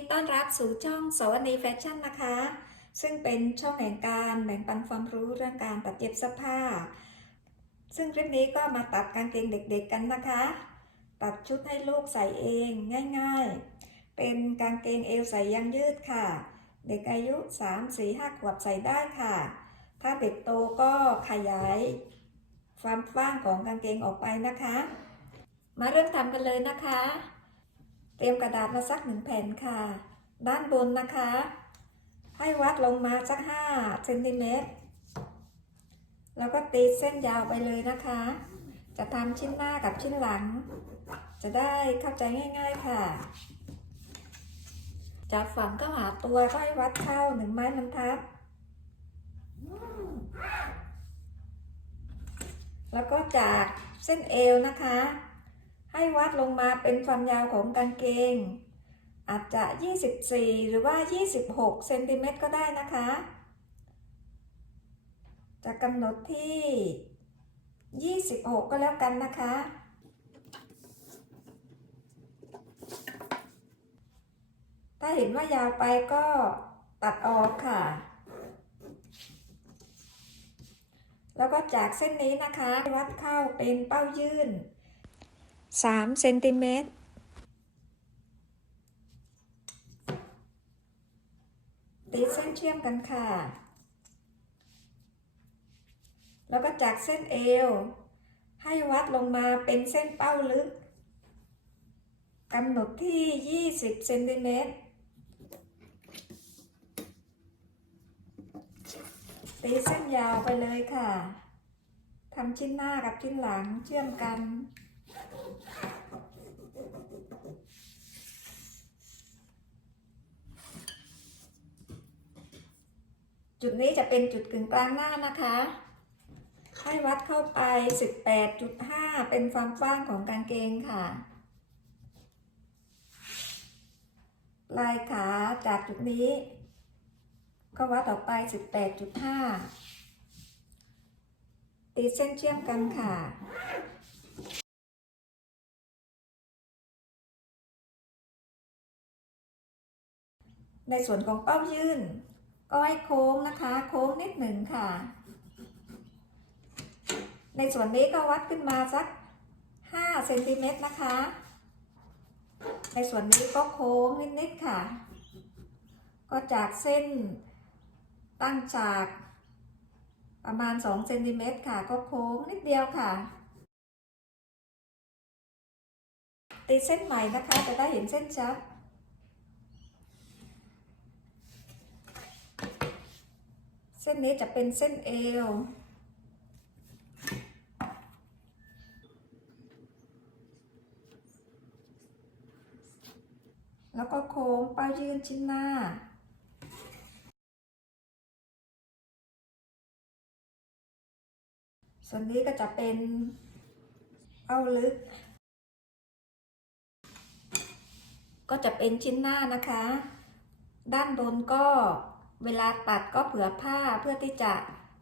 ดีต้อนรับสู่ช่องสวนีแฟชั่นนะคะ ซึ่งเป็นช่องแห่งการแบ่งปันความรู้เรื่องการตัดเย็บเสื้อผ้า ซึ่งคลิปนี้ก็มาตัดกางเกงเด็กๆกันนะคะ ตัดชุดให้ลูกใส่เองง่ายๆ เป็นกางเกงเอวใส่ยางยืดค่ะ เด็กอายุ 3 4 5 ขวบใส่ได้ค่ะ ถ้าเด็กโตก็ขยายความกว้างของกางเกงออกไปนะคะ มาเริ่มทำกันเลยนะคะ เตรียมกระดาษมาสักหนึ่งแผ่นค่ะ ด้านบนนะคะ ให้วัดลงมาสัก5เซนติเมตร แล้วก็ตีเส้นยาวไปเลยนะคะ จะทำชิ้นหน้ากับชิ้นหลัง จะได้เข้าใจง่าย ๆค่ะ จากฝั่งก็หาตัวก็ให้วัดเข้าหนึ่งไม้บรรทัดแล้วก็จากเส้นเอวนะคะ ให้วัดลงมาเป็นความยาวของกางเกง อาจจะ 24 หรือว่า 26 เซนติเมตรก็ได้นะคะ จะกำหนดที่ 26 ก็แล้วกันนะคะ ถ้าเห็นว่ายาวไปก็ตัดออกค่ะ แล้วก็จากเส้นนี้นะคะ วัดเข้าเป็นเป้ายื่น 3เซนติเมตรตีเส้นเชื่อมกันค่ะ แล้วก็จากเส้นเอว ให้วัดลงมาเป็นเส้นเป้าลึกกำหนดที่ 20 เซนติเมตร ตีเส้นยาวไปเลยค่ะ ทำชิ้นหน้ากับชิ้นหลังเชื่อมกัน จุดนี้จะเป็นจุดกึ่งกลางหน้านะคะ ให้วัดเข้าไป 18.5 เป็นความกว้างของกางเกงค่ะ ลายขาจากจุดนี้ ก็วัดออกไป 18.5 ตีเส้นเชื่อมกันค่ะ ในส่วนของเป้ายื่น ก็ให้โค้งนะคะ โค้งนิดหนึ่งค่ะ ในส่วนนี้ก็วัดขึ้นมาสัก5เซนติเมตรนะคะ ในส่วนนี้ก็โค้งนิดๆค่ะ ก็จากเส้นตั้งฉากประมาณ2เซนติเมตรค่ะ ก็โค้งนิดเดียวค่ะ ตีเส้นใหม่นะคะจะได้เห็นเส้นชัด เส้นนี้จะเป็นเส้นเอว แล้วก็โค้งป้ายยื่นชิ้นหน้าส่วนนี้ก็จะเป็นเป้าลึก ก็จะเป็นชิ้นหน้านะคะ ด้านบนก็ เวลาตัดก็เผื่อผ้าเพื่อที่จะ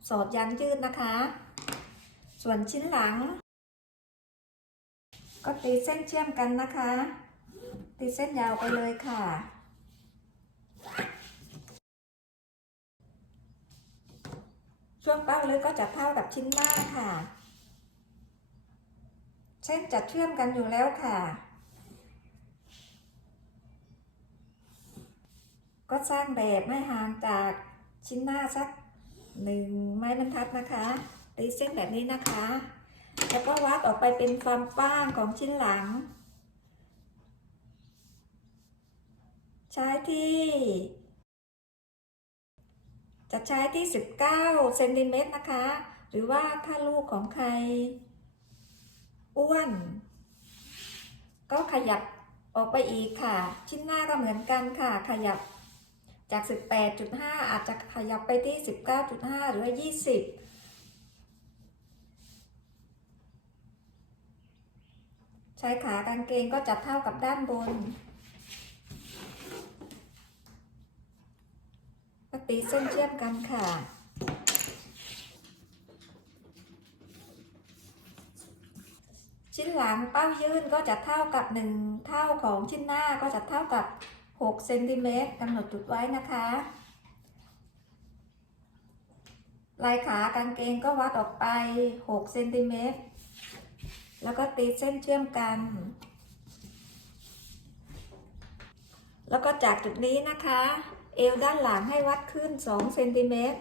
สอดยางยืดนะคะ ส่วนชิ้นหลัง ก็ตีเส้นเชื่อมกันนะคะ ตีเส้นยาวไปเลยค่ะช่วงเป้าเลยก็จะเท่ากับชิ้นหน้าค่ะ เส้นจะเชื่อมกันอยู่แล้วค่ะ ก็สร้างแบบไม่ห่างจากชิ้นหน้าสักหนึ่งไม้บรรทัดนะคะตีเส้นแบบนี้นะคะ แล้วก็วัดออกไปเป็นความกว้างของชิ้นหลัง ใช้ที่ จะใช้ที่ 19เซนติเมตรนะคะ หรือว่าถ้าลูกของใคร อ้วน ก็ขยับออกไปอีกค่ะ ชิ้นหน้าก็เหมือนกันค่ะ ขยับ จาก 18.5 อาจจะขยับไปที่ 19.5 หรือว่า 20ใช้ขากางเกงก็จะเท่ากับด้านบนก็ตีเส้นเชื่อมกันค่ะ ชิ้นหลังเป้ายื่นก็จะเท่ากับ 1 เท่าของชิ้นหน้าก็จะเท่ากับ 6เซนติเมตรกำหนดจุดไว้นะคะลายขากางเกงก็วัดออกไป6เซนติเมตรแล้วก็ตีเส้นเชื่อมกัน แล้วก็จากจุดนี้นะคะ เอวด้านหลังให้วัดขึ้น2เซนติเมตร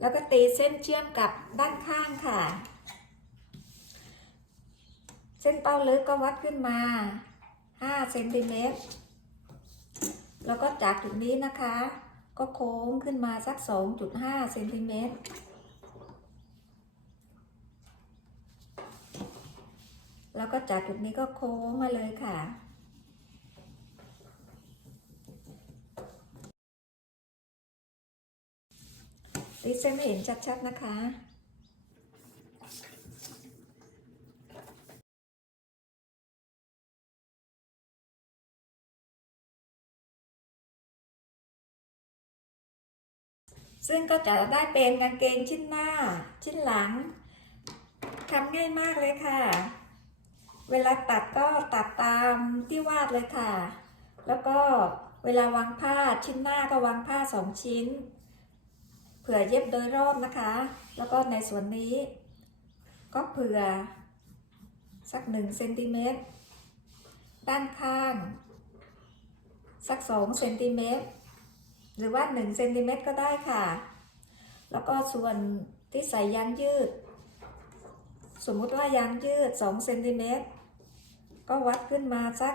แล้วก็ตีเส้นเชื่อมกับด้านข้างค่ะ เส้นเป้าลึกก็วัดขึ้นมา5เซนติเมตร แล้วก็จากจุดนี้นะคะ ก็โค้งขึ้นมาสัก 2.5เซนติเมตร แล้วก็จากจุดนี้ก็โค้งมาเลยค่ะตีเส้นเห็นชัดๆนะคะ ซึ่งก็จะได้เป็นกางเกงชิ้นหน้า ชิ้นหลังทำง่ายมากเลยค่ะ เวลาตัดก็ตัดตามที่วาดเลยค่ะ แล้วก็เวลาวางผ้าชิ้นหน้าก็วางผ้าสองชิ้น เผื่อเย็บโดยรอบนะคะ แล้วก็ในส่วนนี้ ก็เผื่อ สักหนึ่งเซนติเมตรด้านข้าง สักสองเซนติเมตร หรือว่า1เซนติเมตรก็ได้ค่ะ แล้วก็ส่วนที่ใส่ยางยืด สมมุติว่ายางยืด2เซนติเมตรก็วัดขึ้นมาสัก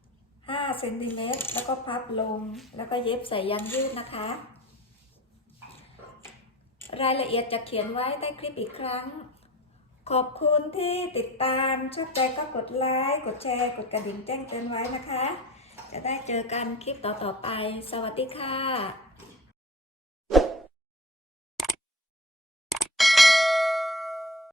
5เซนติเมตรแล้วก็พับลงแล้วก็เย็บใส่ยางยืดนะคะ รายละเอียดจะเขียนไว้ใต้คลิปอีกครั้ง ขอบคุณที่ติดตามชอบใจก็กดไลค์กดแชร์ กดกระดิ่งแจ้งเตือนไว้นะคะ จะได้เจอกันคลิปต่อๆไป สวัสดีค่ะ